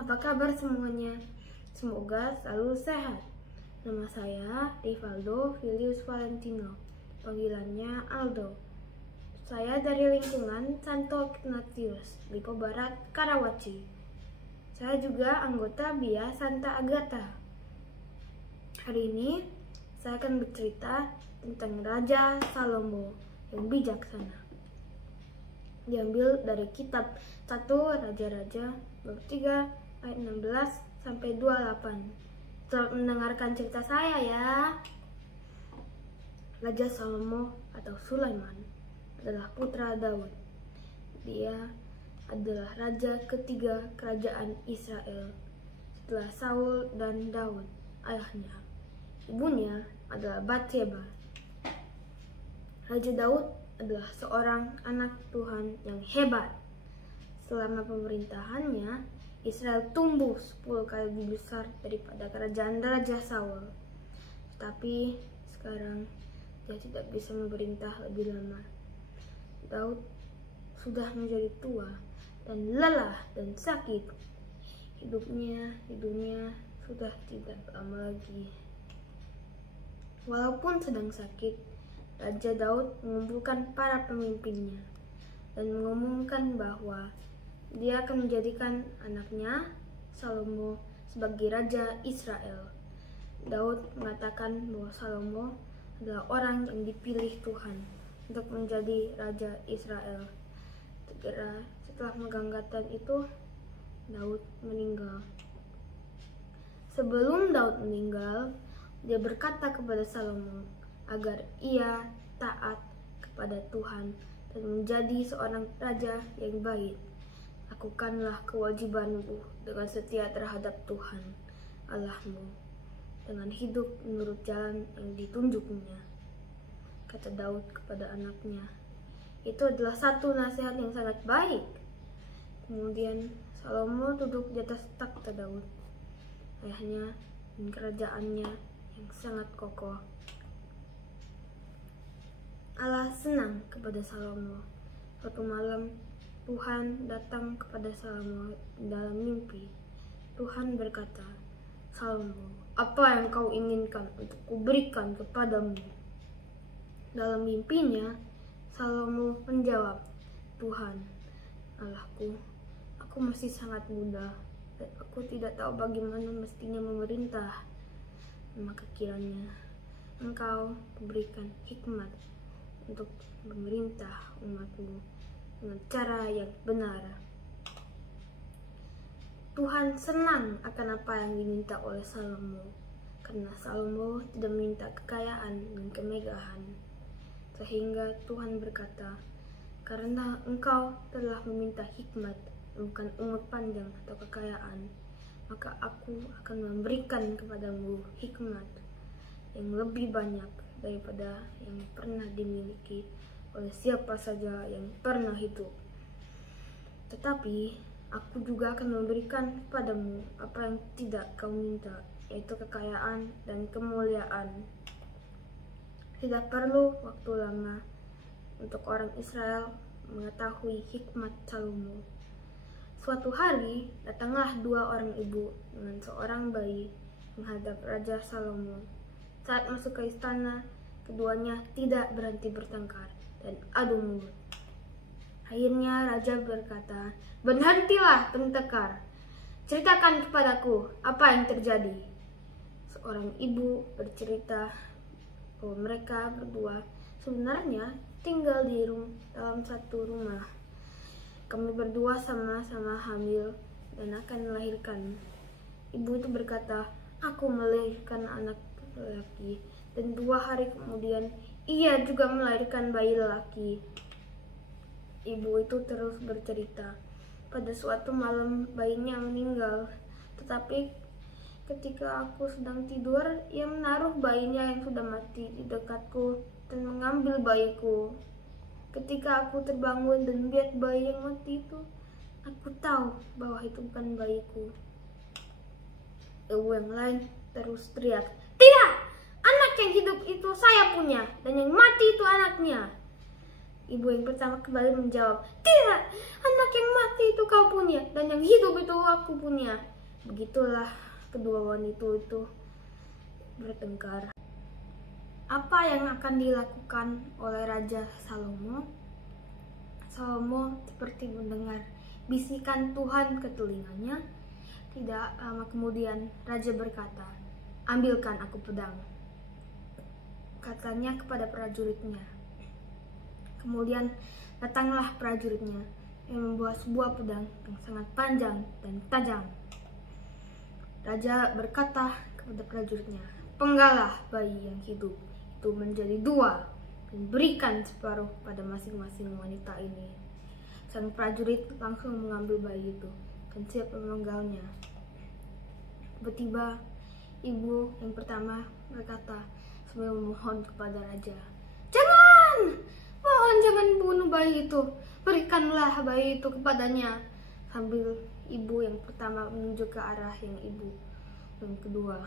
apa kabar semuanya? Semoga selalu sehat. Nama saya Rivaldo Filius Valentino, panggilannya Aldo. Saya dari lingkungan Santo Ignatius, Lipo Barat, Karawaci. Saya juga anggota BIA Santa Agatha. Hari ini saya akan bercerita tentang Raja Salomo yang bijaksana. Diambil dari kitab 1 Raja-Raja bab 3 ayat 16 sampai 28. Selamat mendengarkan cerita saya ya. Raja Salomo atau Sulaiman adalah putra Daud. Dia adalah raja ketiga kerajaan Israel setelah Saul dan Daud ayahnya. Ibunya adalah Bathsheba. Raja Daud adalah seorang anak Tuhan yang hebat. Selama pemerintahannya, Israel tumbuh 10 kali lebih besar daripada kerajaan Raja Saul. Tapi sekarang dia tidak bisa memerintah lebih lama. Daud sudah menjadi tua dan lelah dan sakit. Hidupnya di dunia sudah tidak lama lagi. Walaupun sedang sakit, Raja Daud mengumpulkan para pemimpinnya dan mengumumkan bahwa dia akan menjadikan anaknya Salomo sebagai Raja Israel. Daud mengatakan bahwa Salomo adalah orang yang dipilih Tuhan untuk menjadi Raja Israel. Segera setelah mengganggarkan itu, Daud meninggal. Sebelum Daud meninggal, dia berkata kepada Salomo agar ia taat kepada Tuhan dan menjadi seorang raja yang baik. Lakukanlah kewajibanmu dengan setia terhadap Tuhan Allahmu, dengan hidup menurut jalan yang ditunjuknya, kata Daud kepada anaknya. Itu adalah satu nasihat yang sangat baik. Kemudian Salomo duduk di atas takhta Daud, ayahnya, dan kerajaannya yang sangat kokoh. Allah senang kepada Salomo. Suatu malam Tuhan datang kepada Salomo dalam mimpi. Tuhan berkata, "Salomo, apa yang kau inginkan untuk kuberikan kepadamu?" Dalam mimpinya, Salomo menjawab, "Tuhan, Allahku, aku masih sangat muda dan aku tidak tahu bagaimana mestinya memerintah. Maka kiranya Engkau berikan hikmat untuk memerintah umatmu dengan cara yang benar." Tuhan senang akan apa yang diminta oleh Salomo, karena Salomo tidak meminta kekayaan dan kemegahan. Sehingga Tuhan berkata, "Karena engkau telah meminta hikmat, bukan umur panjang atau kekayaan, maka aku akan memberikan kepadamu hikmat yang lebih banyak daripada yang pernah dimiliki oleh siapa saja yang pernah hidup. Tetapi aku juga akan memberikan kepadamu apa yang tidak kau minta, yaitu kekayaan dan kemuliaan." Tidak perlu waktu lama untuk orang Israel mengetahui hikmat Salomo. Suatu hari, datanglah 2 orang ibu dengan seorang bayi menghadap Raja Salomo. Saat masuk ke istana, keduanya tidak berhenti bertengkar dan adu mulut. Akhirnya Raja berkata, "Berhentilah bertengkar. Ceritakan kepadaku apa yang terjadi." Seorang ibu bercerita bahwa mereka berdua sebenarnya tinggal dalam satu rumah. "Kami berdua sama-sama hamil dan akan melahirkan." Ibu itu berkata, "Aku melahirkan anak lelaki dan 2 hari kemudian ia juga melahirkan bayi lelaki." Ibu itu terus bercerita, "Pada suatu malam bayinya meninggal, tetapi ketika aku sedang tidur, ia menaruh bayinya yang sudah mati di dekatku dan mengambil bayiku. Ketika aku terbangun dan melihat bayi yang mati itu, aku tahu bahwa itu bukan bayiku." Ibu yang lain terus teriak, "Tidak! Anak yang hidup itu saya punya, dan yang mati itu anaknya." Ibu yang pertama kembali menjawab, "Tidak, anak yang mati itu kau punya, dan yang hidup itu aku punya." Begitulah kedua wanita itu bertengkar. Apa yang akan dilakukan oleh Raja Salomo? Salomo seperti mendengar bisikan Tuhan ke telinganya. Tidak lama kemudian Raja berkata, "Ambilkan aku pedang," katanya kepada prajuritnya. Kemudian datanglah prajuritnya yang membawa sebuah pedang yang sangat panjang dan tajam. Raja berkata kepada prajuritnya, "Penggalah bayi yang hidup itu menjadi dua dan berikan separuh pada masing-masing wanita ini." Sang prajurit langsung mengambil bayi itu dan siap memenggalnya. Tiba-tiba ibu yang pertama berkata sambil memohon kepada raja, "Jangan! Mohon jangan bunuh bayi itu. Berikanlah bayi itu kepadanya." Sambil ibu yang pertama menunjuk ke arah yang ibu yang kedua.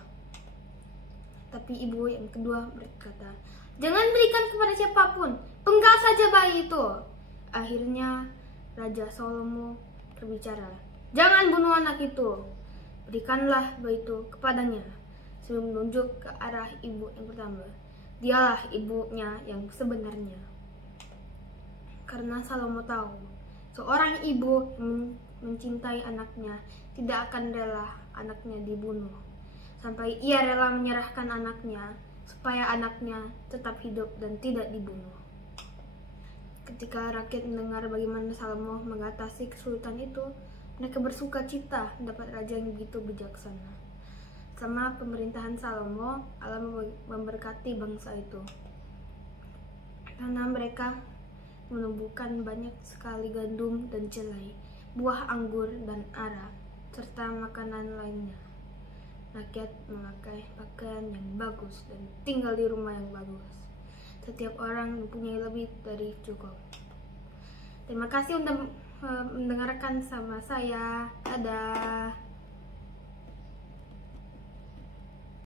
Tapi ibu yang kedua berkata, "Jangan berikan kepada siapapun. Penggal saja bayi itu." Akhirnya Raja Salomo berbicara, "Jangan bunuh anak itu. Berikanlah bayi itu kepadanya." Sambil menunjuk ke arah ibu yang pertama. Dialah ibunya yang sebenarnya. Karena Salomo tahu, seorang ibu yang mencintai anaknya tidak akan rela anaknya dibunuh, sampai ia rela menyerahkan anaknya supaya anaknya tetap hidup dan tidak dibunuh. Ketika rakyat mendengar bagaimana Salomo mengatasi kesulitan itu, mereka bersuka cita mendapat raja yang begitu bijaksana. Selama pemerintahan Salomo, Allah memberkati bangsa itu karena mereka menumbuhkan banyak sekali gandum dan jelai, buah anggur dan ara, serta makanan lainnya. Rakyat memakai pakaian yang bagus dan tinggal di rumah yang bagus. Setiap orang mempunyai lebih dari cukup. Terima kasih untuk mendengarkan sama saya. Dadah.